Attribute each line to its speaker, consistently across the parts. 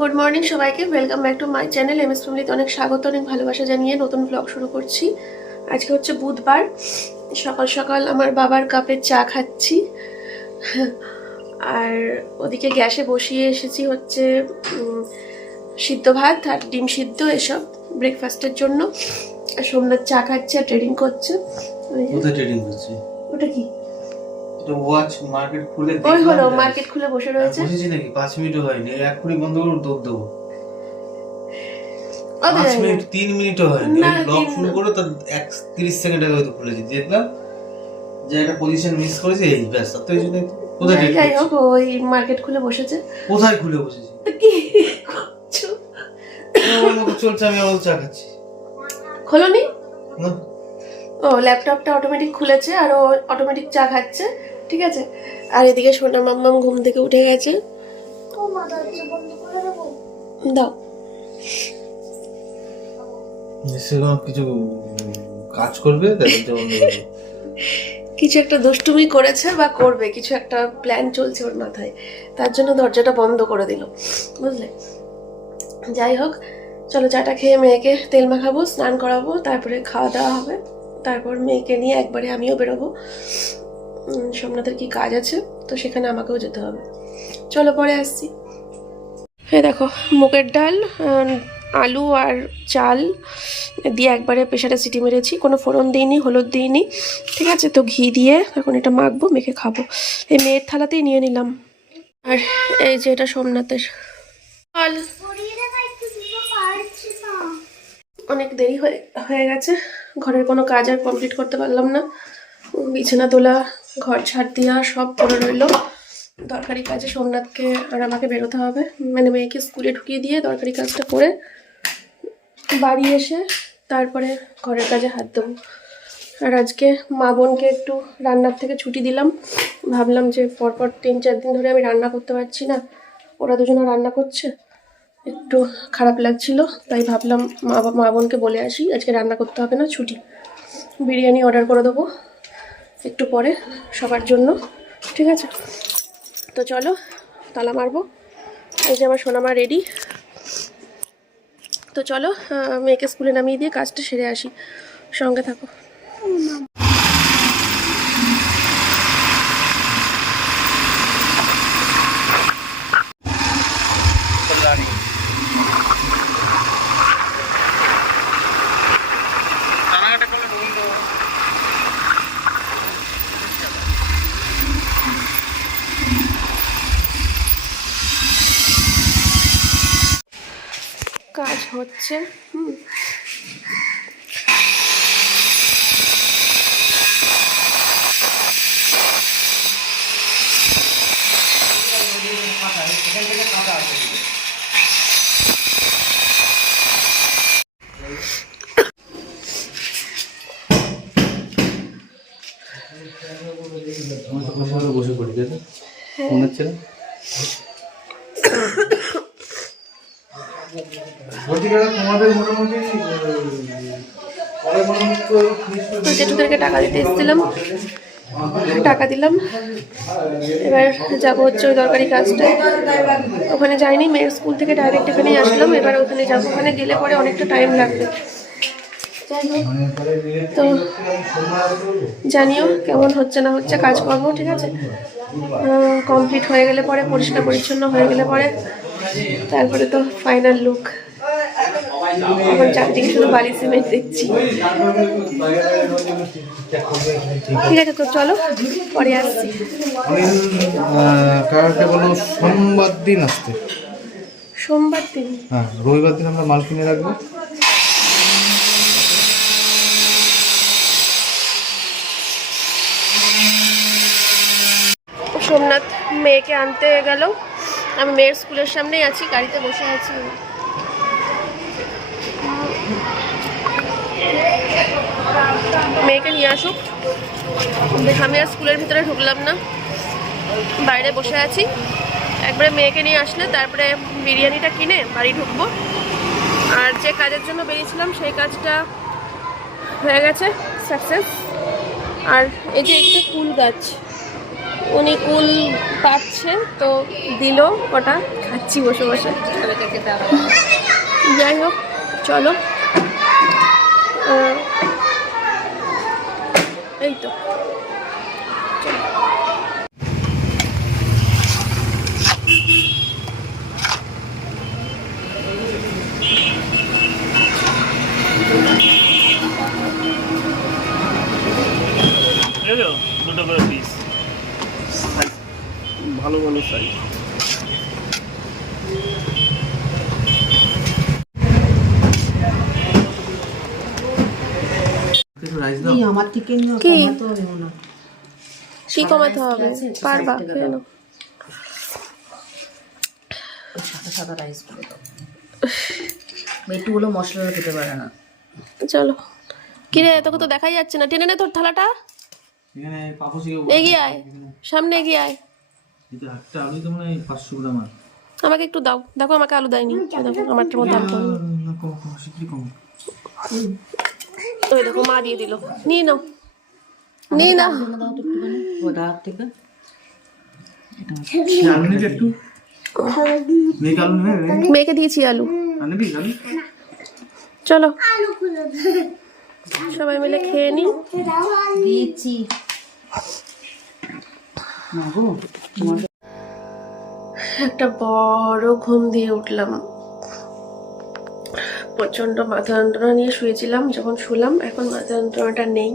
Speaker 1: Good morning সবাইকে welcome back to my channel M S ফ্যামিলিতে অনেক স্বাগত অনেক ভালোবাসা জানিয়ে নতুন ব্লগ শুরু করছি। আজকে হচ্ছে বুধবার সকাল সকাল আমার বাবার কাপের চা খাচ্ছি। আর ওদিকে গ্যাসে বসিয়ে এসেছি হচ্ছে সিদ্ধ ভাত আর ডিম সিদ্ধ এসব ব্রেকফাস্টের জন্য। সোমনাথ চা খাচ্ছে আর ট্রেডিং করছি? ওটা কি?
Speaker 2: এটা ওয়াচ মার্কেট খুলে
Speaker 1: ওই হলো মার্কেট খুলে বসে রয়েছে।
Speaker 2: বসেছি নাকি? পাঁচ মিনিটও হয়নি। এক্ষুনি বন্ধ করে দৌড় দেবো। পাঁচ মিনিট তিন মিনিটও হয়নি।
Speaker 1: তিন-
Speaker 2: শুরু করে তার এক তিরিশ সেকেন্ড আগে হয়তো খুলেছি। দেখলাম যে একটা পজিশন মিস করেছে এই ব্যাস। তো এই জন্যই তো। কোথায়
Speaker 1: যাই- হোক ওই মার্কেট খুলে বসেছে।
Speaker 2: কোথায় খুলে বসেছি?
Speaker 1: কি করছ?
Speaker 2: চলছে আমি আমার চা খাচ্ছি।
Speaker 1: খোলনি?
Speaker 2: না
Speaker 1: ও ল্যাপটপটা অটোমেটিক খুলেছে আর ও অটোমেটিক চা খাচ্ছে। ঠিক আছে? আর এদিকে সোনা মাম্মাম ঘুম থেকে উঠে গেছে। দাও।
Speaker 2: কিছু কাজ করবে।
Speaker 1: কিছু একটা দুষ্টুমি করেছে বা করবে কিছু একটা প্ল্যান চলছে ওর মাথায়। তার জন্য দরজাটা বন্ধ করে দিল বুঝলে? যাই হোক চলো চাটা খেয়ে মেয়েকে তেল মাখাবো স্নান করাবো তারপরে খাওয়া দাওয়া হবে। তারপর মেয়েকে নিয়ে একবারে আমিও বেরোবো। সোমনাথের কি কাজ আছে? তো সেখানে আমাকেও যেতে হবে। চলো পরে আসছি। হ্যাঁ দেখো, মুগের ডাল আলু আর চাল দিয়ে একবারে প্রেশারে সিটি মেরেছি। কোনো ফোড়ন দিইনি, হলুদ দিইনি। ঠিক আছে, তো ঘি দিয়ে এখন এটা মাখবো, মেখে খাব। এই মেয়ের থালাতেই নিয়ে নিলাম। আর এই যে এটা সোমনাথের ফল। অনেক দেরি হয়ে হয়ে গেছে। ঘরের কোনো কাজ আর কমপ্লিট করতে পারলাম না। বিছানা তোলা ঘর ছাড় দেওয়া সব পড়ে রইল। দরকারি কাজে সোমনাথকে আর আমাকে বেরোতে হবে। মানে মেয়েকে স্কুলে ঢুকিয়ে দিয়ে দরকারি কাজটা করে বাড়ি এসে তারপরে ঘরের কাজে হাত দেবো। আর আজকে মা বোনকে একটু রান্নার থেকে ছুটি দিলাম। ভাবলাম যে পরপর তিন চার দিন ধরে আমি রান্না করতে পারছি না। ওরা দুজনে রান্না করছে। একটু খারাপ লাগছিল, তাই ভাবলাম মা মা বোনকে বলে আসি, আজকে রান্না করতে হবে না, ছুটি। বিরিয়ানি অর্ডার করে দেবো। একটু পরে সবার জন্য, ঠিক আছে? তো চলো, তালা মারবো। এই যে আমার সোনামা রেডি তো চলো মেয়েকে স্কুলে নামিয়ে দিয়ে কাজটা সেরে আসি। সঙ্গে থাকো কাজ হচ্ছে। হুম।
Speaker 2: বসে পড়ি তাই তো? মনে হচ্ছে না?
Speaker 1: জেঠুদেরকে টাকা দিতে এসেছিলাম। টাকা দিলাম। এবার যাব হচ্ছে ওই দরকারি কাজটা ওখানে যাইনি, মেয়ের স্কুল থেকে ডাইরেক্ট এখানেই আসলাম। এবার ওখানে যাব। ওখানে গেলে পরে অনেকটা টাইম লাগবে। তো জানিও কেমন হচ্ছে না হচ্ছে কাজকর্ম, ঠিক আছে? কমপ্লিট হয়ে গেলে পরে পরিষ্কার পরিচ্ছন্ন হয়ে গেলে পরে। তারপরে তো ফাইনাল লুক এখন চারদিকে শুধু বালি সিমেন্ট দেখছি। ঠিক আছে তো চলো পরে আসছি।
Speaker 3: কারণটা বলো সোমবার দিন আসতে।
Speaker 1: সোমবার দিন?
Speaker 3: হ্যাঁ রবিবার দিন আমরা মাল কিনে রাখব।
Speaker 1: সোমনাথ মেয়েকে আনতে গেল। আমি মেয়ের স্কুলের সামনেই আছি গাড়িতে বসে আছি। মেয়েকে নিয়ে আসুক। আমি আর স্কুলের ভিতরে ঢুকলাম না। বাইরে বসে আছি। একবারে মেয়েকে নিয়ে আসলে তারপরে বিরিয়ানিটা কিনে বাড়ি ঢুকবো। আর যে কাজের জন্য বেরিয়েছিলাম, সেই কাজটা হয়ে গেছে সাকসেস আর এই যে একটা কুল গাছ, উনি কুল পাচ্ছে, তো দিল কটা? খাচ্ছি বসে বসে। যাই হোক, চলো। এই তো
Speaker 4: দুটো করে পিস ভালো ভালো সাইজ
Speaker 5: আমার থেকে কমাতে হবে হয়।
Speaker 1: কি কমাতে হবে? পারবা কেন
Speaker 5: সাদা সাদা রাইসগুলো দাও মেটুগুলো মশলা খেতে পারে না।
Speaker 1: চলো। কিরে তোকে তো দেখাই যাচ্ছে না। টেনে নে তোর থালাটা। এগিয়ে আয়। সামনে এগিয়ে আয়।
Speaker 2: একটা আলু তো মনে হয় পাঁচশো গ্রাম
Speaker 1: আমাকে একটু দাও। দেখো আমাকে আলু দেয়নি। দেখো আমারটার মধ্যে আলু দেয়নি।
Speaker 2: কম কম কম?
Speaker 1: ওই দেখো মা দিয়ে দিল। নিয়ে নাও। নিয়ে নাও। মেয়েকে দিয়েছি আলু। চলো। সবাই মিলে খেয়ে নি
Speaker 5: দিয়েছি।
Speaker 1: একটা বড় ঘুম দিয়ে উঠলাম। প্রচণ্ড মাথা যন্ত্রণা নিয়ে শুয়েছিলাম, যখন শুলাম, এখন মাথা যন্ত্রণাটা নেই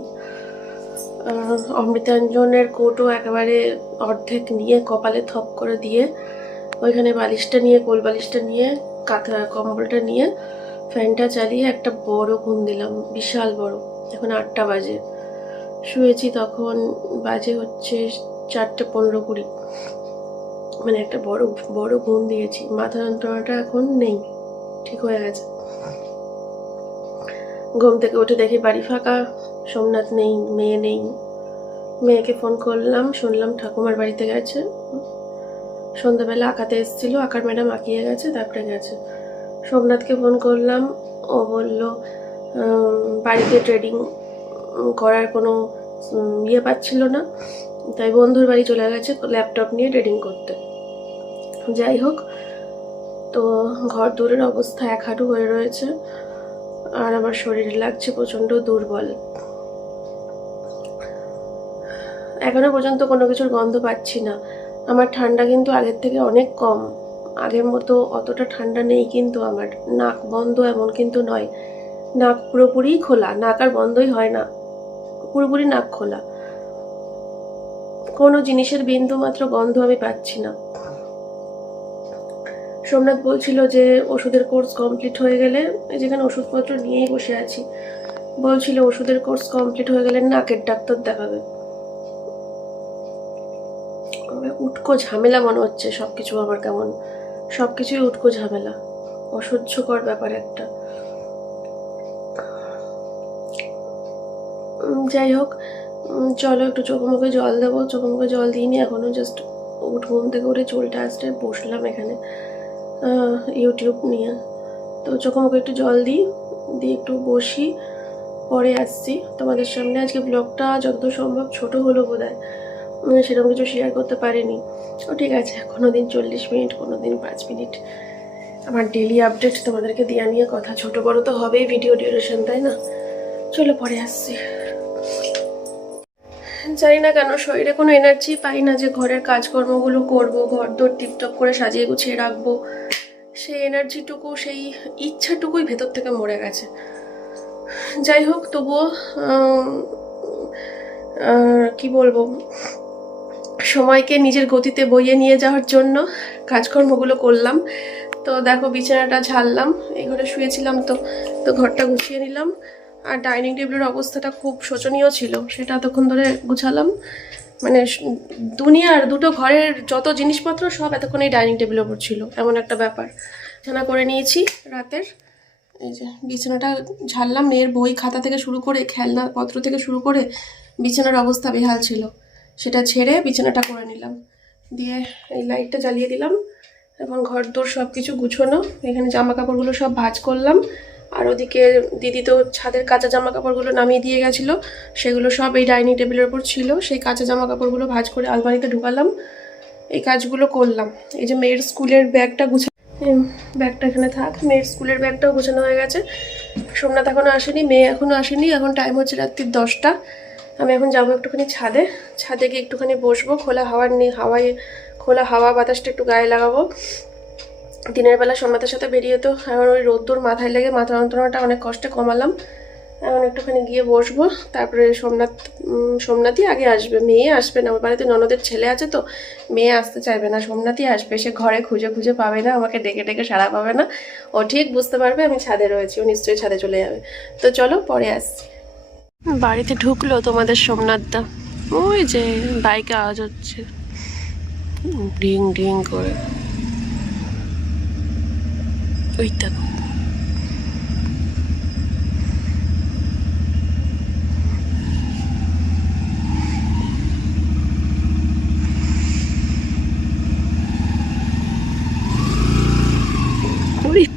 Speaker 1: অমৃতাঞ্জনের কোটও একেবারে অর্ধেক নিয়ে কপালে থপ করে দিয়ে, ওইখানে বালিশটা নিয়ে, কোল বালিশটা নিয়ে, কাঁথা কম্বলটা নিয়ে, ফ্যানটা চালিয়ে একটা বড় ঘুম দিলাম, বিশাল বড়। এখন আটটা বাজে। শুয়েছি তখন বাজে হচ্ছে চারটে পনেরো কুড়ি। মানে একটা বড় বড় ঘুম দিয়েছি। মাথা যন্ত্রণাটা এখন নেই। ঠিক হয়ে গেছে। ঘুম থেকে উঠে দেখি বাড়ি ফাঁকা, সোমনাথ নেই, মেয়ে নেই। মেয়েকে ফোন করলাম, শুনলাম ঠাকুমার বাড়িতে গেছে। সন্ধ্যাবেলা আঁকাতে এসেছিল, আঁকার ম্যাডাম আঁকিয়ে গেছে, তারপরে গেছে। সোমনাথকে ফোন করলাম, ও বলল বাড়িতে ট্রেডিং করার কোনো ইয়ে পাচ্ছিল না, তাই বন্ধুর বাড়ি চলে গেছে ল্যাপটপ নিয়ে ট্রেডিং করতে। যাই হোক তো ঘর দূরের অবস্থা এক হাঁটু হয়ে রয়েছে। আর আমার শরীর লাগছে প্রচণ্ড দুর্বল। এখনও পর্যন্ত কোনো কিছুর গন্ধ পাচ্ছি না। আমার ঠান্ডা কিন্তু আগের থেকে অনেক কম। আগের মতো অতটা ঠান্ডা নেই কিন্তু আমার। নাক বন্ধ এমন কিন্তু নয়। নাক পুরোপুরি খোলা, নাক আর বন্ধই হয় না। পুরোপুরি নাক খোলা। কোনো জিনিসের বিন্দু মাত্র গন্ধ আমি পাচ্ছি না। সোমনাথ বলছিল যে ওষুধের কোর্স কমপ্লিট হয়ে গেলে যেখানে ওষুধপত্র নিয়েই বসে আছি। বলছিল ওষুধের কোর্স কমপ্লিট হয়ে গেলে নাকের ডাক্তার দেখাবে। উটকো ঝামেলা মনে হচ্ছে সব কিছু আমার কেমন? সব কিছুই উটকো ঝামেলা, অসহ্যকর ব্যাপার একটা। যাই হোক চলো একটু চোখে মুখে জল দেবো। চোখে মুখে জল দিইনি, এখনও জাস্ট উঠ ঘুম থেকে উঠে চুলটা আসতে বসলাম এখানে। ইউটিউব নিয়ে। তো চোখে মুখে একটু জল দিই, দিয়ে একটু বসি, পরে আসছি। তোমাদের সামনে আজকে ব্লগটা যতদূর সম্ভব ছোট হলো বোধ হয় সেরকম কিছু শেয়ার করতে পারিনি। ও ঠিক আছে কোনো দিন চল্লিশ মিনিট কোনো দিন পাঁচ মিনিট। আমার ডেলি আপডেট তোমাদেরকে দেওয়া নিয়ে কথা। ছোট বড় তো হবেই ভিডিও ডিউরেশন তাই না? চলো, পরে আসছি। জানি না কেন শরীরে কোনো এনার্জি পাই না যে ঘরের কাজকর্মগুলো করব, ঘর দোর টিপটপ করে সাজিয়ে গুছিয়ে রাখব। সেই এনার্জিটুকু সেই ইচ্ছাটুকুই ভেতর থেকে মরে গেছে। যাই হোক, তবুও কি বলব? সময়কে নিজের গতিতে বইয়ে নিয়ে যাওয়ার জন্য কাজকর্মগুলো করলাম। তো দেখো, বিছানাটা ঝাড়লাম, এই ঘরে শুয়েছিলাম তো তো ঘরটা গুছিয়ে নিলাম। আর ডাইনিং টেবিলের অবস্থাটা খুব শোচনীয় ছিল, সেটা এতক্ষণ ধরে গুছালাম। মানে দুনিয়ার দুটো ঘরের যত জিনিসপত্র সব এতক্ষণ এই ডাইনিং টেবিলের ওপর ছিল, এমন একটা ব্যাপার। বিছানা করে নিয়েছি রাতের, এই যে বিছানাটা ঝাড়লাম, মেয়ের বই খাতা থেকে শুরু করে খেলনাপত্র থেকে শুরু করে বিছানার অবস্থা বেহাল ছিল। সেটা ছেড়ে বিছানাটা করে নিলাম। দিয়ে এই লাইটটা জ্বালিয়ে দিলাম এখন ঘর দোর সব কিছু গুছোনো, এখানে জামা কাপড়গুলো সব ভাঁজ করলাম। আর ওদিকে দিদি তো ছাদের কাঁচা জামা কাপড়গুলো নামিয়ে দিয়ে গেছিল। সেগুলো সব এই ডাইনিং টেবিলের উপর ছিল। সেই কাঁচা জামা কাপড়গুলো ভাঁজ করে আলমারিতে ঢুকালাম। এই কাজগুলো করলাম। এই যে মেয়ের স্কুলের ব্যাগটা গুছা ব্যাগটা এখানে থাক। মেয়ের স্কুলের ব্যাগটাও গোছানো হয়ে গেছে। সোমনাথ এখনও আসেনি, মেয়ে এখনও আসেনি। এখন টাইম হচ্ছে রাত্রির দশটা। আমি এখন যাব একটুখানি ছাদে। ছাদে গিয়ে একটুখানি বসবো। খোলা হাওয়ার নেই হাওয়ায় খোলা হাওয়া বাতাসটা একটু গায়ে লাগাবো। দিনের বেলা সোমনাথের সাথে বেরিয়ে তো এখন ওই রোদ্দুর মাথায় লেগে মাথা যন্ত্রণাটা অনেক কষ্টে কমালাম। এখন একটুখানি গিয়ে বসবো, তারপরে সোমনাথ সোমনাথই আগে আসবে, মেয়ে আসবে না। আমার বাড়িতে ননদের ছেলে আছে তো, মেয়ে আসতে চাইবে না, সোমনাথই আসবে। সে ঘরে খুঁজে খুঁজে পাবে না, আমাকে ডেকে ডেকে সাড়া পাবে না। ও ঠিক বুঝতে পারবে, আমি ছাদে রয়েছি, ও নিশ্চয়ই ছাদে চলে যাবে। তো চলো, পরে আসছি। বাড়িতে ঢুকলো তোমাদের সোমনাথদা। ওই যে বাইকে আওয়াজ হচ্ছে। ডিং ডিং করে। ওই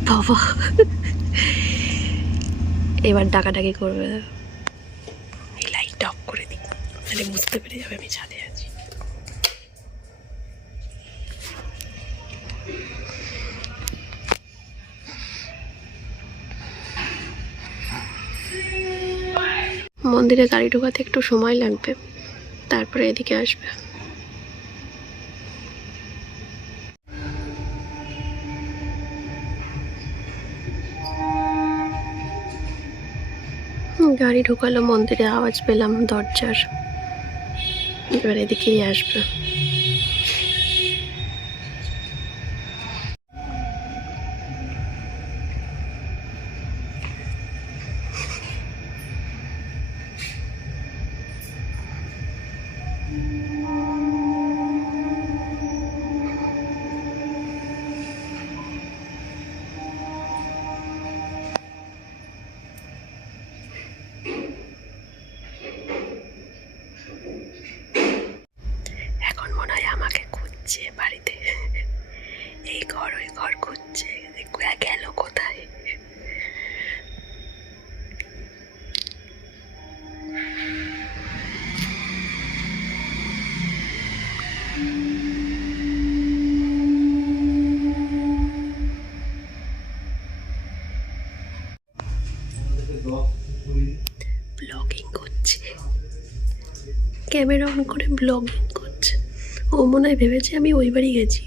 Speaker 1: বাবা এবার ডাকাডাকি করবে এই লাইট অফ করে দিই তাহলে বুঝতে পেরে যাবে আমি ছাদে মন্দিরে গাড়ি ঢোকাতে একটু সময় লাগবে। তারপরে এদিকে আসবে। গাড়ি ঢোকালো, মন্দিরে আওয়াজ পেলাম দরজার। এবার এদিকেই আসবে। এই ঘর ওই ঘর খুঁজছে। গেল কোথায়? ব্লগিং করছে। ক্যামেরা অন করে ব্লগিং ও মনে হয় ভেবেছে আমি ওই বাড়ি গেছি।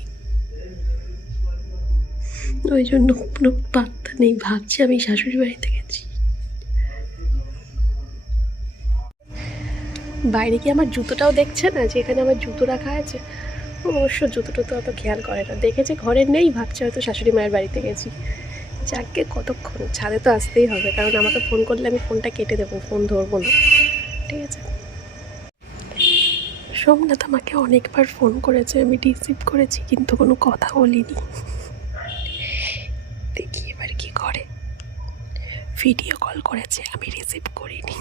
Speaker 1: ওই জন্য কোনো পাত্তা নেই, ভাবছি আমি শাশুড়ি বাড়িতে গেছি। বাইরে কি আমার জুতোটাও দেখছে না? যে এখানে আমার জুতো রাখা আছে। অবশ্য জুতোটা তো অত খেয়াল করে না। দেখেছে ঘরে নেই, ভাবছে হয়তো শাশুড়ি মায়ের বাড়িতে গেছি। যাকে কতক্ষণ? ছাদে তো আসতেই হবে, কারণ আমাকে ফোন করলে আমি ফোনটা কেটে দেবো, ফোন ধরবো না। ঠিক আছে। সোমনাথ আমাকে অনেকবার ফোন করেছে, আমি রিসিভ করেছি, কিন্তু কোনো কথা বলিনি। দেখি এবার কি করে। ভিডিও কল করেছে, আমি রিসিভ করিনি।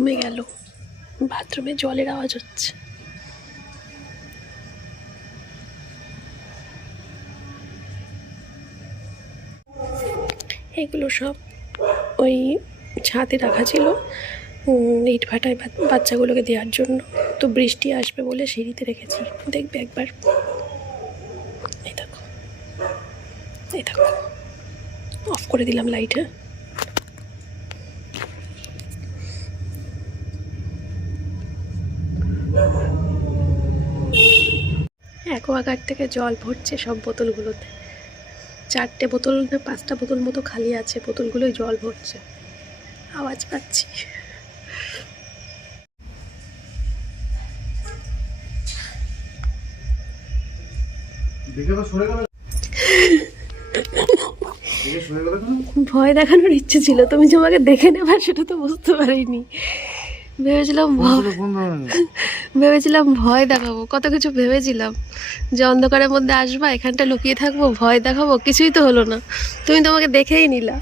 Speaker 1: বাথরুমে গেল। বাথরুমে জলের আওয়াজ হচ্ছে। এগুলো সব ওই ছাদে রাখা ছিল ইট ভাটায় বাচ্চাগুলোকে দেওয়ার জন্য। তো বৃষ্টি আসবে বলে সিঁড়িতে রেখেছি। দেখবে একবার। এই দেখো। এই দেখো। অফ করে দিলাম লাইট হ্যাঁ অ্যাকোয়াগার্ড থেকে জল ভরছে সব বোতলগুলোতে। চারটে বোতল না পাঁচটা বোতল মতো খালি আছে বোতলগুলোই জল ভরছে। আওয়াজ পাচ্ছি। ভয় দেখানোর ইচ্ছে ছিল তুমি যে আমাকে দেখে নেবার সেটা তো বুঝতে পারিনি। ভেবেছিলাম ভয় ভেবেছিলাম ভয় দেখাবো কত কিছু ভেবেছিলাম। যে অন্ধকারের মধ্যে আসবা এখানটা লুকিয়ে থাকব ভয় দেখাবো কিছুই তো হলো না। তুমি তোমাকে দেখেই নিলা।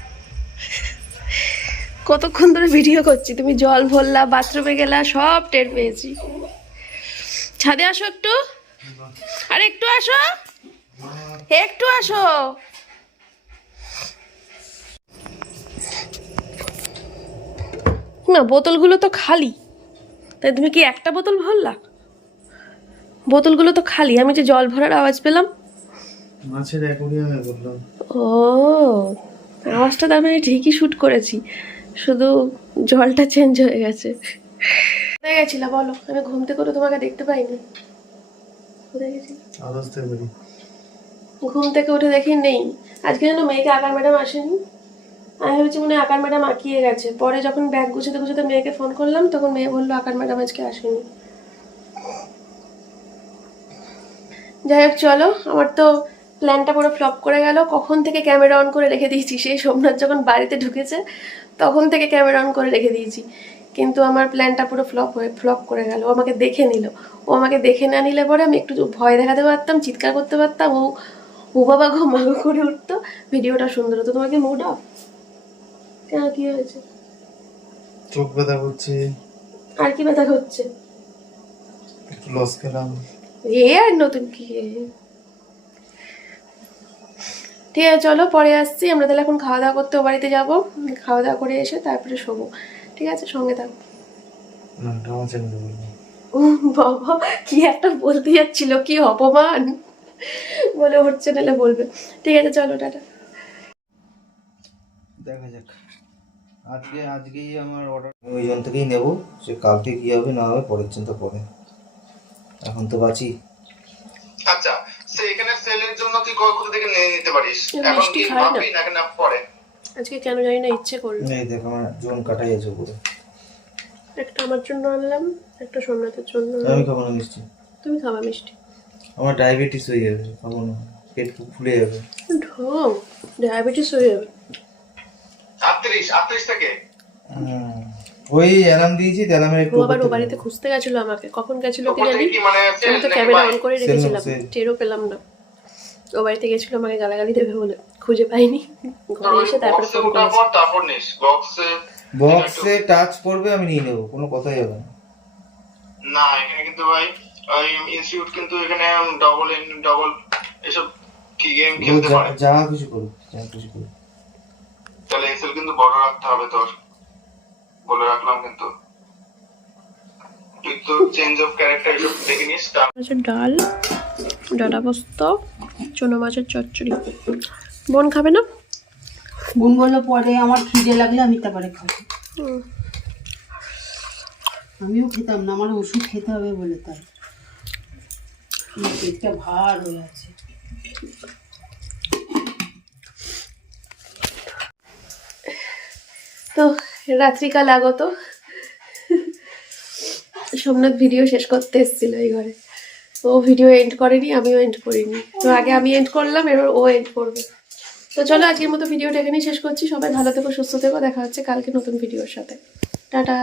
Speaker 1: কতক্ষণ ধরে ভিডিও করছি তুমি জল ভরলা বাথরুমে গেলা সব টের পেয়েছি। ছাদে আসো একটু। আরে একটু আসো। একটু আসো। না বোতলগুলো তো খালি। তাই তুমি কি একটা বোতল ভরলা? বোতলগুলো তো খালি। আমি যে জল ভরার আওয়াজ পেলাম।
Speaker 3: মাছের অ্যাকোরিয়ামে বললাম
Speaker 1: ও আওয়াজটা তার মানে ঠিকই শ্যুট করেছি। শুধু জলটা চেঞ্জ হয়ে গেছে। কোথায় গেছিলা বলো? আমি ঘুম থেকে করে তোমাকে দেখতে পাইনি। কোথায় গেছি ঘুম থেকে উঠে দেখি নেই। আজকে যেন মেয়েকে আকার ম্যাডাম আসেনি। আমি ভেবেছি মনে আকার ম্যাডাম আঁকিয়ে গেছে। পরে যখন ব্যাগ গুছাতে গুছাতে মেয়েকে ফোন করলাম, তখন মেয়ে বলল, আকার ম্যাডাম আজকে আসেনি। যাই হোক, চলো, আমার তো প্ল্যানটা পুরো ফ্লপ করে গেল। কখন থেকে ক্যামেরা অন করে রেখে দিয়েছি? সেই সোমনাথ যখন বাড়িতে ঢুকেছে, তখন থেকে ক্যামেরা অন করে রেখে দিয়েছি। কিন্তু আমার প্ল্যানটা পুরো ফ্লপ হয়ে ফ্লপ করে গেল। ও আমাকে দেখে নিল। ও আমাকে দেখে না নিলে পরে আমি একটু ভয় দেখাতে পারতাম, চিৎকার করতে পারতাম। ও ও বাবা ঘো করে উঠতো। ভিডিওটা সুন্দর হতো। তোমাকে মুড অফ কেন কি হয়েছে?
Speaker 3: চোখ ব্যথা করছে।
Speaker 1: আর কি ব্যথা হচ্ছে
Speaker 3: একটু লস খেলাম
Speaker 1: এ আর নতুন কি? ঠিক আছে চলো পরে আসছি। আমরা তাহলে এখন খাওয়া দাওয়া করতে ও বাড়িতে যাব। খাওয়া দাওয়া করে এসে তারপরে শোবো। ঠিক আছে সঙ্গে থাকো। বাবা কি একটা বলতে যাচ্ছিল কি অপমান। বলে ওর চ্যানেলে বলবে। ঠিক আছে চলো টাটা।
Speaker 2: দেখা যাক। আজকে আজকেই আমার অর্ডার ওই জন থেকেই নেব সে কালকে কি হবে না হবে পরের চিন্তা পরে। এখন তো বাঁচি।
Speaker 6: আচ্ছা সে এখানে সেলের জন্য তুই ক- কোথা থেকে নিয়ে নিতে পারিস? এখন কি। ভাববি না না পরে?
Speaker 1: আজকে কেন জানি না ইচ্ছে করল।
Speaker 2: এই দেখ আমার জোন কাটাই আছে পুরো
Speaker 1: একটা আমার জন্য আনলাম একটা সোমনাথের জন্য
Speaker 2: আমি খাব না মিষ্টি।
Speaker 1: তুমি খাবা মিষ্টি।
Speaker 2: আমার ডায়াবেটিস হয়ে যাবে খাব না। পেট ফুলে যাবে।
Speaker 1: ঢং ডায়াবেটিস হয়ে যাবে।
Speaker 6: থেকে?
Speaker 2: ওই অ্যালার্ম দিয়েছি অ্যালার্মের একটু
Speaker 1: আবার ও বাড়িতে খুঁজতে গেছিল আমাকে। কখন গেছিল কি জানি?
Speaker 6: মানে
Speaker 1: আমি তো ক্যামেরা অন করে রেখেছিলাম। টেরও পেলাম না। ও বাড়িতে গেছিল আমাকে গালাগালি দেবে বলে। খুঁজে পাইনি। ঘরে এসে তারপরে ফোন করেছি।
Speaker 6: তারপর নিস। বক্সে
Speaker 2: বক্সে টাচ করবে আমি নিয়ে নেব। কোনো কথাই হবে না।
Speaker 6: না এখানে কিন্তু ভাই ওই ইনস্টিটিউট কিন্তু এখানে ডবল ডবল এসব কি গেম খেলতে
Speaker 2: যা-
Speaker 6: পারে।
Speaker 2: যা কিছু করুক যা কিছু করুক।
Speaker 6: তাহলে এক্সেল কিন্তু বড় রাখতে হবে তোর। বলে রাখলাম কিন্তু। তুই তো চেঞ্জ অফ ক্যারেক্টার এসব দেখে নিস
Speaker 1: মাছের ডাল ডাটা পোস্ত চুনো মাছের চচ্চড়ি। বোন খাবে না?
Speaker 5: বোন বলল পরে আমার খিদে লাগলে আমি তারপরে খাব।
Speaker 1: হুম।
Speaker 5: আমিও খেতাম না আমার ওষুধ খেতে হবে বলে তাই। পেটটা ভার হয়ে আছে।
Speaker 1: তো রাত্রিকাল আগত। সোমনাথ ভিডিও শেষ করতে এসেছিল এই ঘরে। ও ভিডিও এন্ড করেনি, আমিও এন্ড করিনি। তো আগে আমি এন্ড করলাম, এবার ও এন্ড করবে। তো চলো আজকের মতো ভিডিওটা এখানেই শেষ করছি। সবাই ভালো থেকো, সুস্থ থেকো। দেখা হচ্ছে কালকে নতুন ভিডিওর সাথে। টাটা।